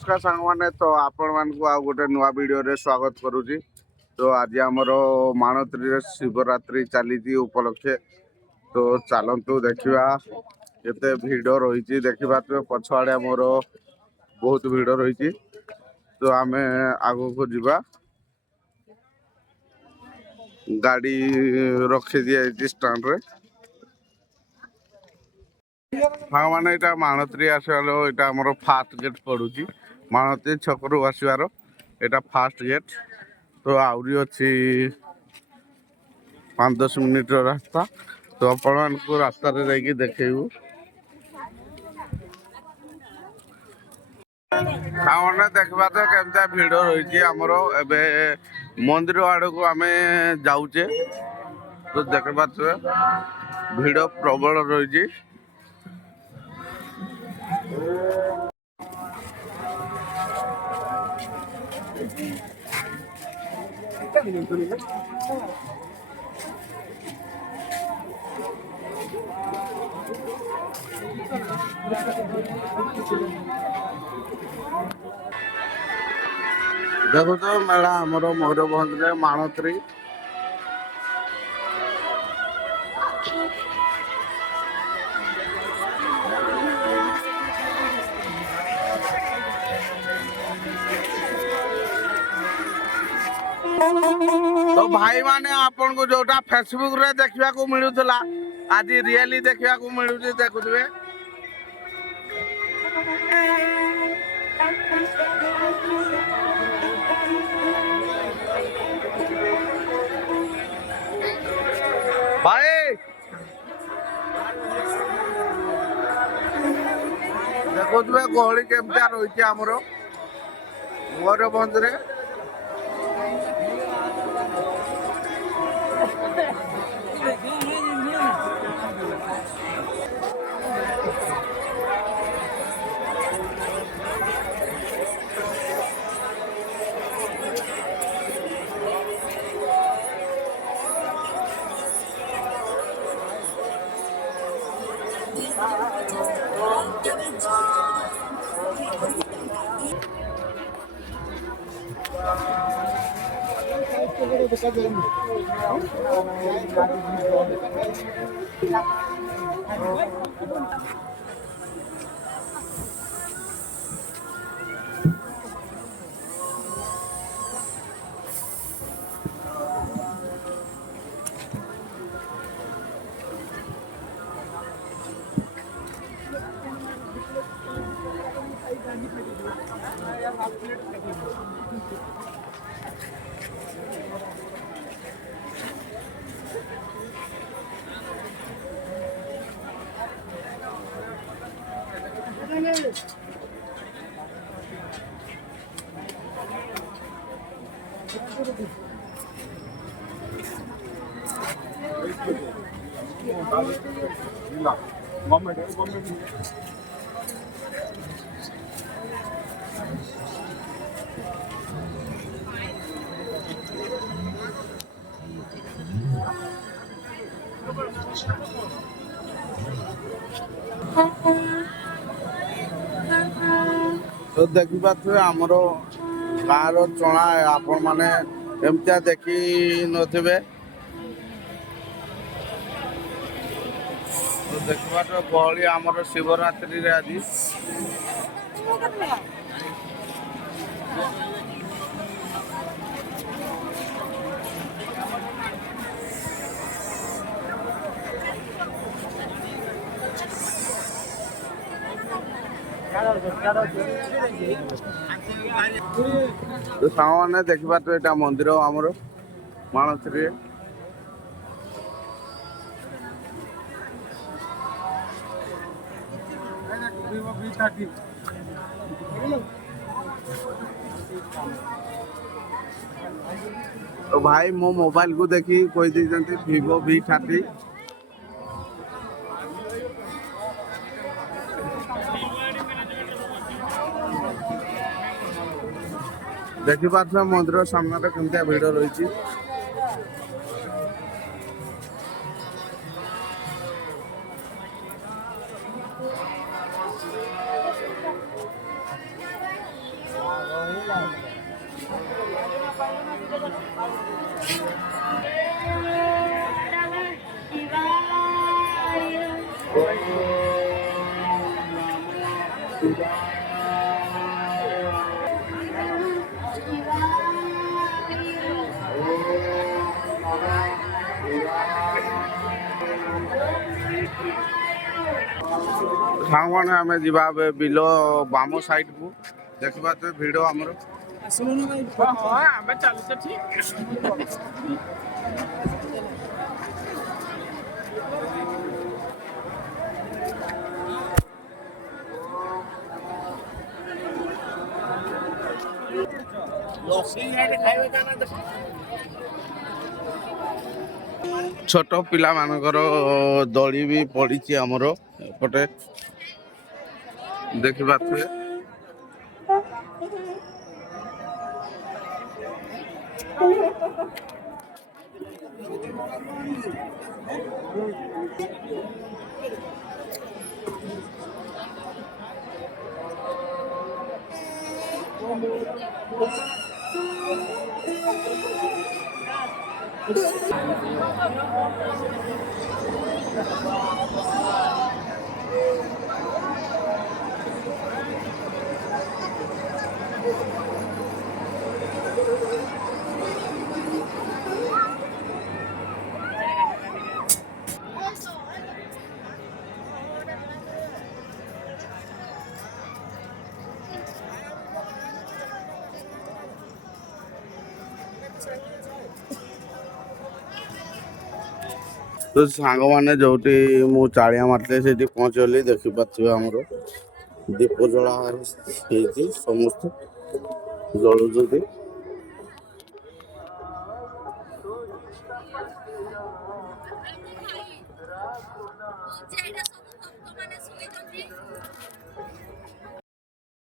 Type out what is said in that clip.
नमस्कार सांग मैंने तो आपण मान को आउ गोटे नुआ वीडियो रे स्वागत करूची। तो आज आमर माणत्री शिवरात्रि चली उपलक्षे तो चलतु देखा केते भिड़ रही देखा पछआड़े मोर बहुत भिड़ रही। तो आम आग को जीवा गाड़ी रखी दी स्टैंड रे। हाँ माने इटा माणत्री आसवार इटा आमर फास्ट गेट पड़ुची माणती छकरू आसवार एटा फास्ट गेट। तो आहरी अच्छी 5-10 मिनिट रास्ता। तो आपण को रास्ता रे जाइए देखू मैंने देखा तो केमता भिड़ रही आमर एबे मंदिर आड़ को आम जाऊे। तो देखा भिड़ प्रबल रही। देखो तो मेला आमर मयूरभंज माणत्री तो भाई माने आपन को जोटा फेसबुक रे देखा को मिलुला आज रियली देखा को मिलू देखुए। भाई देखो गहली केमता रही आमर मयूरभंज रे। तो देखिए आमर गाँव चणा आपण मैंने एमती देखी नथिबे। तो देखा गहली आमर शिवरात्रि रे आज तो सामने देखा तो यहाँ मंदिर आमर माणत्री तो भाई मो मोबाइल को देखी कोई दी Vivo V30। देखिए मंदिर सामने केमती भिड़ रही। ସାଙ୍ଗମାନେ ଆମେ ଯିବା ଏବେ ବିଲ ବାମ ସାଇଡକୁ ଦେଖିବା ତ ଭିଡ଼ ଆମର ଆମେ ଚାଲିଛେ ଠିକ ଛୋଟ ପିଲାମାନଙ୍କର ଦଳି ବି ପଡ଼ିଛି ଆମର ଏପଟେ ଦେଖିପାରୁଥିବେ। ତ ସାଙ୍ଗମାନେ ଯୋଉଠି ମୁଁ ଚାଳିଆ ମାରିଥିଲି ସେଇଠି ପହଞ୍ଚିଗଲି ଦେଖିପାରୁଥିବେ ଆମର ଦୀପ ଜଳା ହେଇଛି ସମସ୍ତେ ଜଳୁଛନ୍ତି।